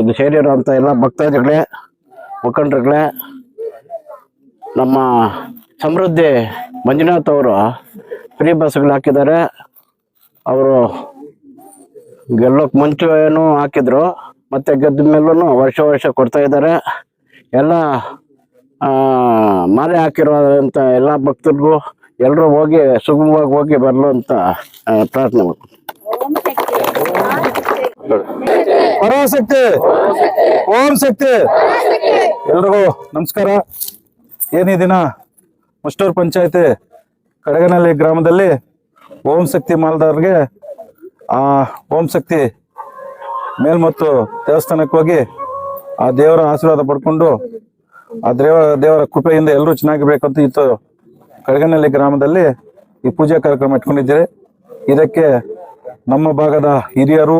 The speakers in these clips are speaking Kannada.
ಇಲ್ಲಿ ಸೇರಿರುವಂಥ ಎಲ್ಲ ಭಕ್ತಾದಿಗಳೇ, ಮುಖಂಡರುಗಳೇ, ನಮ್ಮ ಸಮೃದ್ಧಿ ಮಂಜುನಾಥ್ ಅವರು ಫ್ರೀ ಬಸ್ಗಳು ಹಾಕಿದ್ದಾರೆ. ಅವರು ಗೆಲ್ಲೋಕೆ ಮುಂಚೆ ಏನು ಹಾಕಿದ್ರು, ಮತ್ತೆ ಗೆದ್ದ ಮೇಲೂ ವರ್ಷ ವರ್ಷ ಕೊಡ್ತಾ ಇದ್ದಾರೆ. ಎಲ್ಲ ಮಾಲೆ ಹಾಕಿರೋಂಥ ಎಲ್ಲ ಭಕ್ತರಿಗೂ ಎಲ್ಲರೂ ಹೋಗಿ ಸುಗಮವಾಗಿ ಹೋಗಿ ಬರಲು ಅಂತ ಪ್ರಾರ್ಥನೆ ಪರಾಶಕ್ತಿ ಓಂ ಶಕ್ತಿ. ಎಲ್ರಿಗೂ ನಮಸ್ಕಾರ. ಏನೇ ದಿನ? ಮುಷ್ಟೂರು ಪಂಚಾಯತಿ ಕಡಗನಹಳ್ಳಿ ಗ್ರಾಮದಲ್ಲಿ ಓಂ ಶಕ್ತಿ ಮಾಲ್ದವ್ರಿಗೆ ಆ ಓಂ ಶಕ್ತಿ ಮೇಲ್ಮತ್ತು ದೇವಸ್ಥಾನಕ್ಕೆ ಹೋಗಿ ಆ ದೇವರ ಆಶೀರ್ವಾದ ಪಡ್ಕೊಂಡು, ಆ ದೇವರ ದೇವರ ಕೃಪೆಯಿಂದ ಎಲ್ಲರೂ ಚೆನ್ನಾಗಿರ್ಬೇಕಂತ ಇತ್ತು ಕಡಗನಹಳ್ಳಿ ಗ್ರಾಮದಲ್ಲಿ ಈ ಪೂಜಾ ಕಾರ್ಯಕ್ರಮ ಇಟ್ಕೊಂಡಿದ್ದೀರಿ. ಇದಕ್ಕೆ ನಮ್ಮ ಭಾಗದ ಹಿರಿಯರು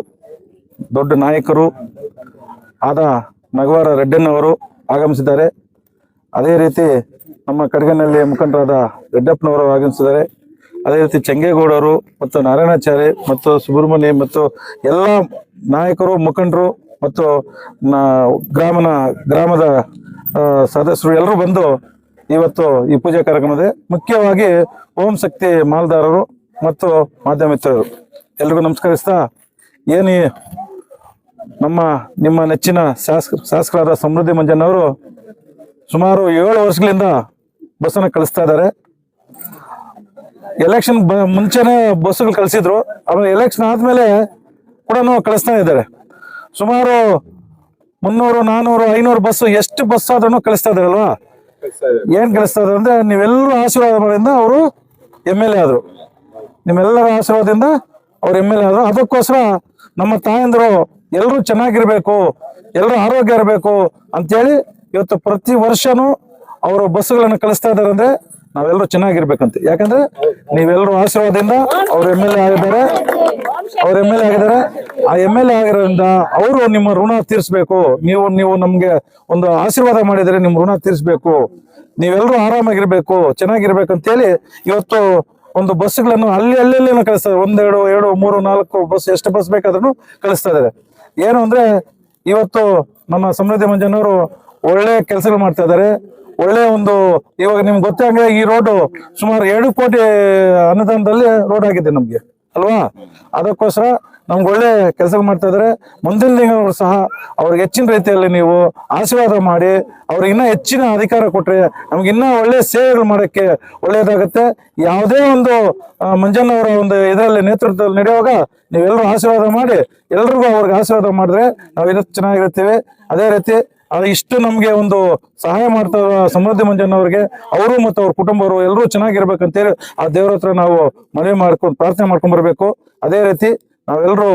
ದೊಡ್ಡ ನಾಯಕರು ಆದ ನಗವಾರ ರೆಡ್ಡಣ್ಣವರು ಆಗಮಿಸಿದ್ದಾರೆ. ಅದೇ ರೀತಿ ನಮ್ಮ ಕಡಗನಲ್ಲಿ ಮುಖಂಡರಾದ ರೆಡ್ಡಪ್ಪನವರು ಆಗಮಿಸಿದ್ದಾರೆ. ಅದೇ ರೀತಿ ಚಂಗೇಗೌಡರು ಮತ್ತು ನಾರಾಯಣಾಚಾರ್ಯ ಮತ್ತು ಸುಬ್ರಹ್ಮಣ್ಯ ಮತ್ತು ಎಲ್ಲ ನಾಯಕರು, ಮುಖಂಡರು ಮತ್ತು ಗ್ರಾಮನ, ಗ್ರಾಮದ ಸದಸ್ಯರು ಎಲ್ಲರೂ ಬಂದು ಇವತ್ತು ಈ ಪೂಜಾ ಕಾರ್ಯಕ್ರಮದ ಮುಖ್ಯವಾಗಿ ಓಂ ಶಕ್ತಿ ಮಾಲ್ದಾರರು ಮತ್ತು ಮಾಧ್ಯಮ ಮಿತ್ರರು ಎಲ್ರಿಗೂ ನಮಸ್ಕರಿಸ್ತಾ ಏನು ನಮ್ಮ ನಿಮ್ಮ ನೆಚ್ಚಿನ ಶಾಸಕ ಶಾಸಕರಾದ ಸಮೃದ್ಧಿ ಮಂಜಣ್ಣವರು ಸುಮಾರು ಏಳು ವರ್ಷಗಳಿಂದ ಬಸ್ಸನ್ನು ಕಳಿಸ್ತಾ ಇದ್ದಾರೆ. ಎಲೆಕ್ಷನ್ ಮುಂಚೆನೆ ಬಸ್ಸುಗಳು ಕಳಿಸಿದ್ರು. ಆಮೇಲೆ ಎಲೆಕ್ಷನ್ ಆದ್ಮೇಲೆ ಕೂಡ ಕಳಿಸ್ತಾ ಇದ್ದಾರೆ. ಸುಮಾರು ಮುನ್ನೂರು ನಾನೂರು ಐನೂರು ಬಸ್ ಎಷ್ಟು ಬಸ್ ಆದ್ರೂ ಕಳಿಸ್ತಾ ಇದಾರಲ್ವಾ ಏನ್ ಕಳಿಸ್ತಾ ಇದ್ದಾರೆ ಅಂದ್ರೆ ನೀವೆಲ್ಲರೂ ಆಶೀರ್ವಾದದಿಂದ ಅವರು ಎಂ ಎಲ್ ಎ ಆದ್ರು. ನಿಮ್ಮೆಲ್ಲರ ಆಶೀರ್ವಾದದಿಂದ ಅವ್ರು ಎಂ ಎಲ್ ಎ ಆದ್ರು. ಅದಕ್ಕೋಸ್ಕರ ನಮ್ಮ ತಾಯಂದಿರು ಎಲ್ಲರೂ ಚೆನ್ನಾಗಿರ್ಬೇಕು ಎಲ್ಲರೂ ಆರೋಗ್ಯ ಇರಬೇಕು ಅಂತೇಳಿ ಇವತ್ತು ಪ್ರತಿ ವರ್ಷನೂ ಅವರು ಬಸ್ಸುಗಳನ್ನು ಕಳಿಸ್ತಾ ಇದಾರೆ ಅಂದ್ರೆ ನಾವೆಲ್ಲರೂ ಚೆನ್ನಾಗಿರ್ಬೇಕಂತ. ಯಾಕಂದ್ರೆ ನೀವೆಲ್ಲರೂ ಆಶೀರ್ವಾದದಿಂದ ಅವ್ರ ಎಂ ಎಲ್ ಎ ಆಗಿದ್ದಾರೆ. ಅವ್ರ ಎಂ ಎಲ್ ಎ ಆಗಿದ್ದಾರೆ. ಆ ಎಂ ಎಲ್ ಎ ಆಗಿರೋದ್ರಿಂದ ಅವರು ನಿಮ್ಮ ಋಣ ತೀರಿಸಬೇಕು. ನೀವು ನೀವು ನಮ್ಗೆ ಒಂದು ಆಶೀರ್ವಾದ ಮಾಡಿದರೆ ನಿಮ್ಮ ಋಣ ತೀರಿಸ್ಬೇಕು. ನೀವೆಲ್ಲರೂ ಆರಾಮಾಗಿರ್ಬೇಕು, ಚೆನ್ನಾಗಿರ್ಬೇಕು ಅಂತೇಳಿ ಇವತ್ತು ಒಂದು ಬಸ್ಗಳನ್ನು ಅಲ್ಲಿ ಅಲ್ಲೆಲ್ಲ ಕಳಿಸ್ತಾರೆ ಒಂದೆರಡು, ಎರಡು, ಮೂರು, ನಾಲ್ಕು ಬಸ್, ಎಷ್ಟು ಬಸ್ ಬೇಕಾದ್ರೂ ಕಳಿಸ್ತಾ ಇದ್ದಾರೆ. ಏನು ಅಂದ್ರೆ ಇವತ್ತು ನಮ್ಮ ಸಮೃದ್ಧಿ ಮಂಜನವರು ಒಳ್ಳೆ ಕೆಲಸಗಳು ಮಾಡ್ತಾ ಇದ್ದಾರೆ. ಒಳ್ಳೆ ಒಂದು, ಇವಾಗ ನಿಮ್ಗೆ ಹಾಗೆ ಈ ರೋಡ್ ಸುಮಾರು ಎರಡು ಕೋಟಿ ಅನುದಾನದಲ್ಲಿ ರೋಡ್ ಆಗಿದೆ ನಮಗೆ, ಅಲ್ವಾ? ಅದಕ್ಕೋಸ್ಕರ ನಮ್ಗೆ ಒಳ್ಳೆ ಕೆಲಸ ಮಾಡ್ತಾ ಇದ್ರೆ. ಮುಂದಿನ ದಿನಗಳು ಸಹ ಅವ್ರಿಗೆ ಹೆಚ್ಚಿನ ರೀತಿಯಲ್ಲಿ ನೀವು ಆಶೀರ್ವಾದ ಮಾಡಿ, ಅವ್ರಿಗೆ ಇನ್ನೂ ಹೆಚ್ಚಿನ ಅಧಿಕಾರ ಕೊಟ್ರೆ ನಮ್ಗೆ ಇನ್ನೂ ಒಳ್ಳೆ ಸೇವೆಗಳು ಮಾಡೋಕ್ಕೆ ಒಳ್ಳೆಯದಾಗುತ್ತೆ. ಯಾವುದೇ ಒಂದು ಮಂಜಣ್ಣವರ ಒಂದು ಇದರಲ್ಲಿ, ನೇತೃತ್ವದಲ್ಲಿ ನಡೆಯುವಾಗ ನೀವೆಲ್ಲರೂ ಆಶೀರ್ವಾದ ಮಾಡಿ, ಎಲ್ರಿಗೂ ಅವ್ರಿಗೆ ಆಶೀರ್ವಾದ ಮಾಡಿದ್ರೆ ನಾವು ಇನ್ನೂ ಚೆನ್ನಾಗಿರ್ತೀವಿ ಅದೇ ರೀತಿ ಇಷ್ಟು ನಮಗೆ ಒಂದು ಸಹಾಯ ಮಾಡ್ತಾ ಸಮೃದ್ಧಿ ಸಮೃದ್ಧಿ ಮಂಜಣ್ಣವ್ರಿಗೆ ಅವರು ಮತ್ತು ಅವ್ರ ಕುಟುಂಬವರು ಎಲ್ಲರೂ ಚೆನ್ನಾಗಿರ್ಬೇಕಂತೇಳಿ ಆ ದೇವ್ರ ಹತ್ರ ನಾವು ಮನವಿ ಮಾಡ್ಕೊಂಡು ಪ್ರಾರ್ಥನೆ ಮಾಡ್ಕೊಂಡ್ ಬರ್ಬೇಕು. ಅದೇ ರೀತಿ ನಾವೆಲ್ಲರೂ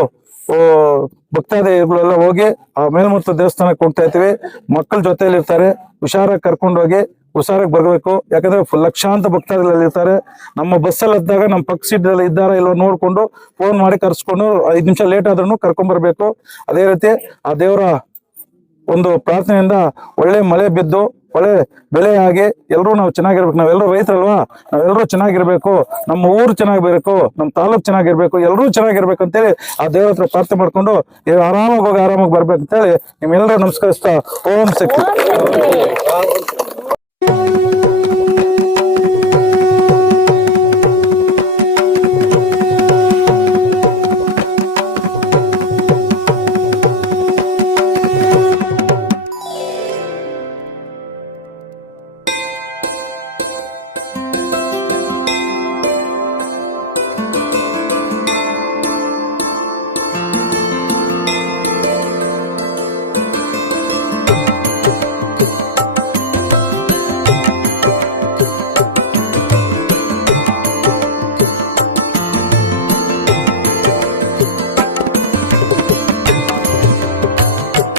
ಭಕ್ತಾದಿಗಳೆಲ್ಲ ಹೋಗಿ ಆ ಮೇಲ್ಮುತ್ತ ದೇವಸ್ಥಾನಕ್ಕೆ ಹೋಗ್ತಾ ಇರ್ತೀವಿ. ಮಕ್ಕಳ ಜೊತೆಯಲ್ಲಿ ಇರ್ತಾರೆ ಹುಷಾರಾಗಿ ಕರ್ಕೊಂಡು ಹೋಗಿ ಹುಷಾರಾಗಿ ಬರಬೇಕು. ಯಾಕಂದ್ರೆ ಫುಲ್ ಲಕ್ಷಾಂತ ಭಕ್ತಾದಿಗಳಲ್ಲಿ ಇರ್ತಾರೆ. ನಮ್ಮ ಬಸ್ಸಲ್ಲಿ ಹತ್ತಾಗ ನಮ್ಮ ಪಕ್ಕ ಸೀಟಲ್ಲಿ ಇದ್ದಾರಾ ಇಲ್ವೋ ನೋಡ್ಕೊಂಡು ಫೋನ್ ಮಾಡಿ ಕರ್ಸ್ಕೊಂಡು ಐದು ನಿಮಿಷ ಲೇಟ್ ಆದ್ರೂ ಕರ್ಕೊಂಡ್ ಬರ್ಬೇಕು ಅದೇ ರೀತಿ ಆ ದೇವರ ಒಂದು ಪ್ರಾರ್ಥನೆಯಿಂದ ಒಳ್ಳೆ ಮಳೆ ಬಿದ್ದು ಒಳ್ಳೆ ಬೆಳೆ ಆಗಿ ಎಲ್ಲರೂ ನಾವು ಚೆನ್ನಾಗಿರ್ಬೇಕು. ನಾವೆಲ್ಲರೂ ರೈತರಲ್ವಾ? ನಾವೆಲ್ಲರೂ ಚೆನ್ನಾಗಿರ್ಬೇಕು. ನಮ್ಮ ಊರು ಚೆನ್ನಾಗಿರ್ಬೇಕು. ನಮ್ಮ ತಾಲೂಕು ಚೆನ್ನಾಗಿರ್ಬೇಕು. ಎಲ್ಲರೂ ಚೆನ್ನಾಗಿರ್ಬೇಕು ಅಂತೇಳಿ ಆ ದೇವ್ರ ಹತ್ರ ಪ್ರಾರ್ಥನೆ ಮಾಡ್ಕೊಂಡು ಆರಾಮಾಗಿ ಹೋಗಿ ಆರಾಮಾಗಿ ಬರ್ಬೇಕು ಅಂತೇಳಿ ನಿಮ್ಮೆಲ್ಲರೂ ನಮಸ್ಕರಿಸ್ತಾ ಓಂ ಶಕ್ತಿ.